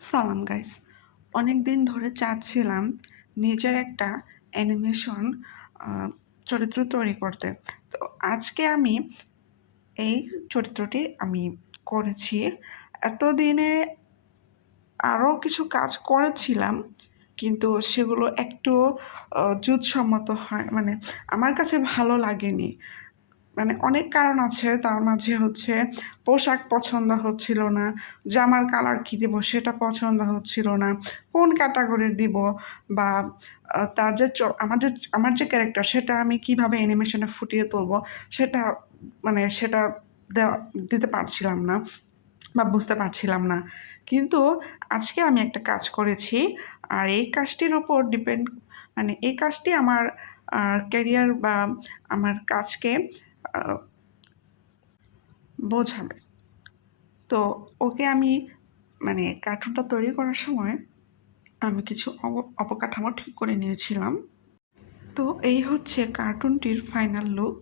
সালাম গাইস। অনেক দিন ধরে চাচ্ছিলাম নিজের একটা অ্যানিমেশন আ চরিত্র তৈরি করতে। তো আজকে আমি এই চরিত্রটি আমি করেছি। এতদিনে আরও কিছু কাজ করেছিলাম, কিন্তু সেগুলো একটু জুতসম্মত হয় মানে আমার কাছে ভালো লাগেনি। মানে অনেক কারণ আছে। তার মাঝে হচ্ছে পোশাক পছন্দ হচ্ছিল না, জামার কালার কি দিব সেটা পছন্দ হচ্ছিল না, কোন ক্যাটাগরির দিব বা তার যে আমার যে ক্যারেক্টার সেটা আমি কিভাবে অ্যানিমেশনে ফুটিয়ে তুলবো সেটা সেটা দেওয়া দিতে পারছিলাম না বা বুঝতে পারছিলাম না। কিন্তু আজকে আমি একটা কাজ করেছি। আর এই কাজটির উপর এই কাজটি আমার ক্যারিয়ার বা আমার কাজকে আ বোঝাবে। তো ওকে আমি কার্টুনটা তৈরি করার সময় আমি কিছু অবকাঠামো ঠিক করে নিয়েছিলাম। তো এই হচ্ছে কার্টুনটির ফাইনাল লুক।